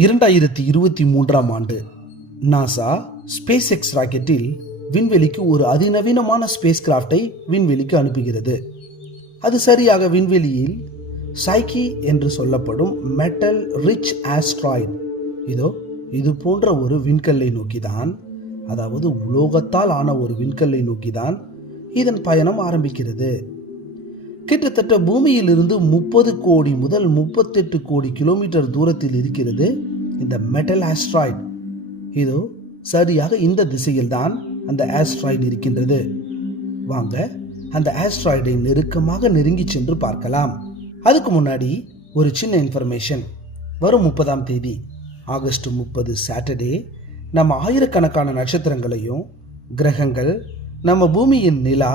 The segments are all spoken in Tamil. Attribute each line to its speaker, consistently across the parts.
Speaker 1: இரண்டாயிரத்தி இருபத்தி மூன்றாம் ஆண்டு நாசா ஸ்பேஸ் எக்ஸ் ராக்கெட்டில் விண்வெளிக்கு ஒரு அதிநவீனமான ஸ்பேஸ் கிராஃப்டை விண்வெளிக்கு அனுப்புகிறது. அது சரியாக விண்வெளியில் சைக்கி என்று சொல்லப்படும் மெட்டல் ரிச் ஆஸ்ட்ராய்டு இதோ இது போன்ற ஒரு விண்கல்லை நோக்கிதான் அதாவது உலோகத்தால் ஆன ஒரு விண்கல்லை நோக்கிதான் இதன் பயணம் ஆரம்பிக்கிறது. கிட்டத்தட்ட பூமியிலிருந்து முப்பது கோடி முதல் முப்பத்தெட்டு கோடி கிலோமீட்டர் தூரத்தில் இருக்கிறது இந்த மெட்டல் ஆஸ்ட்ராய்டு இதோ சரியாக இந்த திசையில்தான் அந்த ஆஸ்ட்ராய்டு இருக்கின்றது. வாங்க அந்த ஆஸ்ட்ராய்டை நெருக்கமாக நெருங்கி சென்று பார்க்கலாம். அதுக்கு முன்னாடி ஒரு சின்ன இன்ஃபர்மேஷன் வரும் முப்பதாம் தேதி ஆகஸ்ட் முப்பது சாட்டர்டே நம்ம ஆயிரக்கணக்கான நட்சத்திரங்களையும் கிரகங்கள் நம்ம பூமியின் நிலா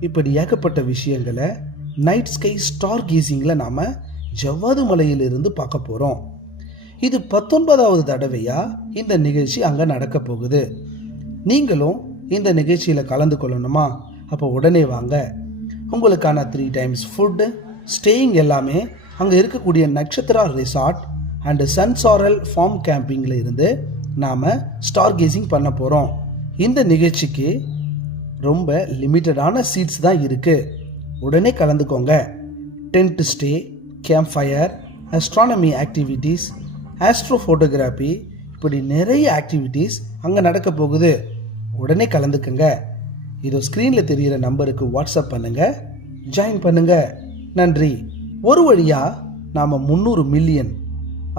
Speaker 1: இப்படி ஏகப்பட்ட விஷயங்களை நைட் ஸ்கை ஸ்டார் கீசிங்கில் நாம் ஜவ்வாது மலையிலிருந்து பார்க்க போகிறோம் இது பத்தொன்பதாவது தடவையாக இந்த நிகழ்ச்சி அங்கே நடக்க போகுது. நீங்களும் இந்த நிகழ்ச்சியில் கலந்து கொள்ளணுமா? அப்போ உடனே வாங்க. உங்களுக்கான த்ரீ டைம்ஸ் ஃபுட்டு ஸ்டேயிங் எல்லாமே அங்கே இருக்கக்கூடிய நட்சத்திரா ரிசார்ட் அண்டு சன்சாரல் ஃபார்ம் கேம்பிங்கில் இருந்து நாம் ஸ்டார் கேசிங் பண்ண போகிறோம் இந்த நிகழ்ச்சிக்கு ரொம்ப லிமிட்டடான சீட்ஸ் தான் இருக்குது உடனே கலந்துக்கோங்க. Tent stay camp fire astronomy activities astro photography இப்படி நிறைய ஆக்டிவிட்டீஸ் அங்கே நடக்க போகுது. உடனே கலந்துக்குங்க. இதோ ஸ்க்ரீனில் தெரிகிற நம்பருக்கு வாட்ஸ்அப் பண்ணுங்கள் ஜாயின் பண்ணுங்கள் நன்றி. ஒரு வழியாக நாம் முந்நூறு மில்லியன்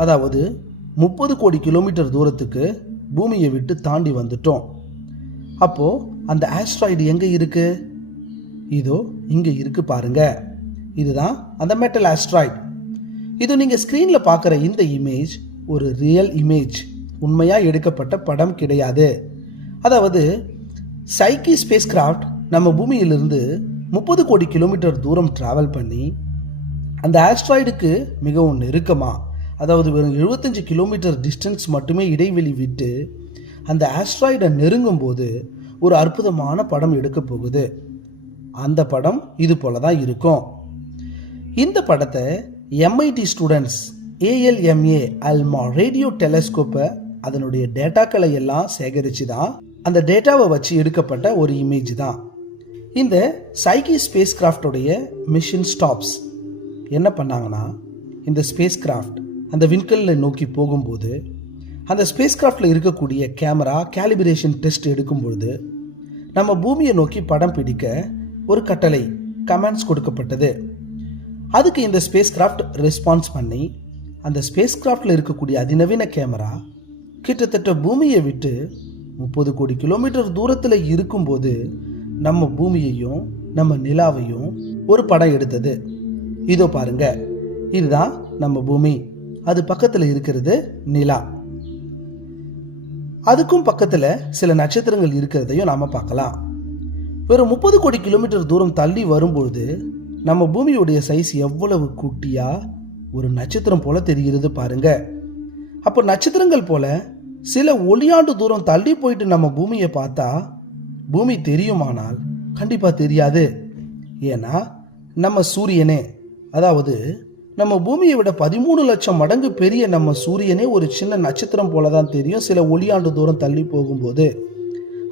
Speaker 1: அதாவது முப்பது கோடி கிலோமீட்டர் தூரத்துக்கு பூமியை விட்டு தாண்டி வந்துட்டோம். அப்போது அந்த ஆஸ்ட்ராய்டு எங்கே இருக்குது இதோ இங்கே இருக்கு பாருங்க. இதுதான் அந்த மெட்டல் ஆஸ்ட்ராய்ட் இது நீங்கள் ஸ்க்ரீனில் பார்க்குற இந்த இமேஜ் ஒரு ரியல் இமேஜ் உண்மையாக எடுக்கப்பட்ட படம் கிடையாது. அதாவது சைக்கி ஸ்பேஸ் கிராஃப்ட் நம்ம பூமியிலிருந்து முப்பது கோடி கிலோமீட்டர் தூரம் ட்ராவல் பண்ணி அந்த ஆஸ்ட்ராய்டுக்கு மிகவும் நெருக்கமாக அதாவது வெறும் 75 கிலோமீட்டர் டிஸ்டன்ஸ் மட்டுமே இடைவெளி விட்டு அந்த ஆஸ்ட்ராய்டை நெருங்கும் போது ஒரு அற்புதமான படம் எடுக்க போகுது. அந்த படம் இது போல தான் இருக்கும். இந்த படத்தை MIT students ALMA ALMA radio டெலஸ்கோப்பை அதனுடைய டேட்டாக்களை எல்லாம் சேகரித்து தான் அந்த டேட்டாவை வச்சு எடுக்கப்பட்ட ஒரு இமேஜ் தான். இந்த சைக்கி ஸ்பேஸ் கிராஃப்டோடைய மிஷின் ஸ்டாப்ஸ் என்ன பண்ணாங்கன்னா இந்த ஸ்பேஸ் கிராஃப்ட் அந்த விண்கல்ல நோக்கி போகும்போது அந்த ஸ்பேஸ் கிராஃப்டில் இருக்கக்கூடிய கேமரா கேலிபிரேஷன் டெஸ்ட் எடுக்கும்பொழுது நம்ம பூமியை நோக்கி படம் பிடிக்க ஒரு கட்டளை கமெண்ட்ஸ் கொடுக்கப்பட்டது. அதுக்கு இந்த ஸ்பேஸ் கிராஃப்ட் ரெஸ்பான்ஸ் பண்ணி அந்த ஸ்பேஸ் கிராஃப்டில் இருக்கக்கூடிய அதிநவீன கேமரா கிட்டத்தட்ட பூமியை விட்டு முப்பது கோடி கிலோமீட்டர் தூரத்தில் இருக்கும்போது நம்ம பூமியையும் நம்ம நிலாவையும் ஒரு படம் எடுத்தது. இதோ பாருங்க. இதுதான் நம்ம பூமி. அது பக்கத்தில் இருக்கிறது நிலா. அதுக்கும் பக்கத்தில் சில நட்சத்திரங்கள் இருக்கிறதையும் நாம் பார்க்கலாம். வெறும் முப்பது கோடி கிலோமீட்டர் தூரம் தள்ளி வரும்பொழுது நம்ம பூமியுடைய சைஸ் எவ்வளவு குட்டியா? ஒரு நட்சத்திரம் போல தெரிகிறது பாருங்க. அப்போ நட்சத்திரங்கள் போல சில ஒளியாண்டு தூரம் தள்ளி போயிட்டு நம்ம பூமியை பார்த்தா பூமி தெரியுமானால் கண்டிப்பாக தெரியாது. ஏன்னா நம்ம சூரியனே அதாவது நம்ம பூமியை விட பதிமூணு லட்சம் மடங்கு பெரிய நம்ம சூரியனே ஒரு சின்ன நட்சத்திரம் போல தான் தெரியும் சில ஒளியாண்டு தூரம் தள்ளி போகும்போது.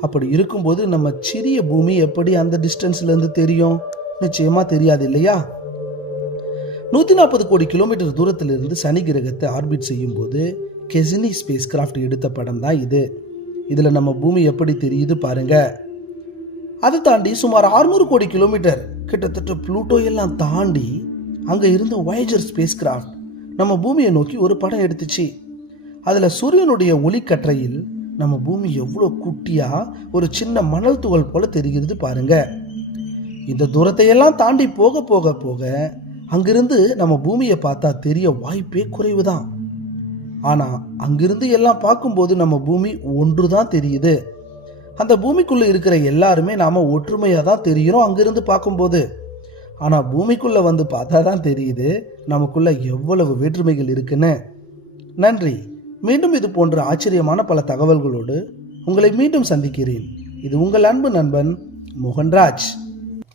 Speaker 1: அப்படி இருக்கும்போது நம்ம சிறிய பூமி எப்படி அந்த டிஸ்டன்ஸ்லேருந்து தெரியும்? நிச்சயமாக தெரியாது இல்லையா? நூற்றி நாற்பது கோடி கிலோமீட்டர் தூரத்திலிருந்து சனி கிரகத்தை ஆர்பிட் செய்யும்போது கெசினி ஸ்பேஸ் கிராஃப்ட் எடுத்த படம் தான் இது. இதில் நம்ம பூமி எப்படி தெரியுது பாருங்க. அதை தாண்டி சுமார் 600 கோடி கிலோமீட்டர் கிட்டத்தட்ட ப்ளூட்டோ எல்லாம் தாண்டி அங்கே இருந்த வாயேஜர் ஸ்பேஸ் கிராஃப்ட் நம்ம பூமியை நோக்கி ஒரு படம் எடுத்துச்சு. அதில் சூரியனுடைய ஒளிக்கற்றையில் நம்ம பூமி எவ்வளோ குட்டியாக ஒரு சின்ன மணல் துகள் போல் தெரிகிறது பாருங்க. இந்த தூரத்தையெல்லாம் தாண்டி போக போக போக அங்கிருந்து நம்ம பூமியை பார்த்தா தெரிய வாய்ப்பே குறைவு தான் ஆனால் அங்கிருந்து எல்லாம் பார்க்கும்போது நம்ம பூமி ஒன்று தான் தெரியுது. அந்த பூமிக்குள்ளே இருக்கிற எல்லாருமே நாம் ஒற்றுமையாக தான் தெரிகிறோம் அங்கிருந்து பார்க்கும்போது. ஆனால் பூமிக்குள்ளே வந்து பார்த்தா தான் தெரியுது நமக்குள்ளே எவ்வளவு வேற்றுமைகள் இருக்குன்னு. நன்றி. மீண்டும் இது போன்ற ஆச்சரியமான பல தகவல்களோடு உங்களை மீண்டும் சந்திக்கிறேன். இது உங்கள் அன்பு நண்பன் மோகன்ராஜ்.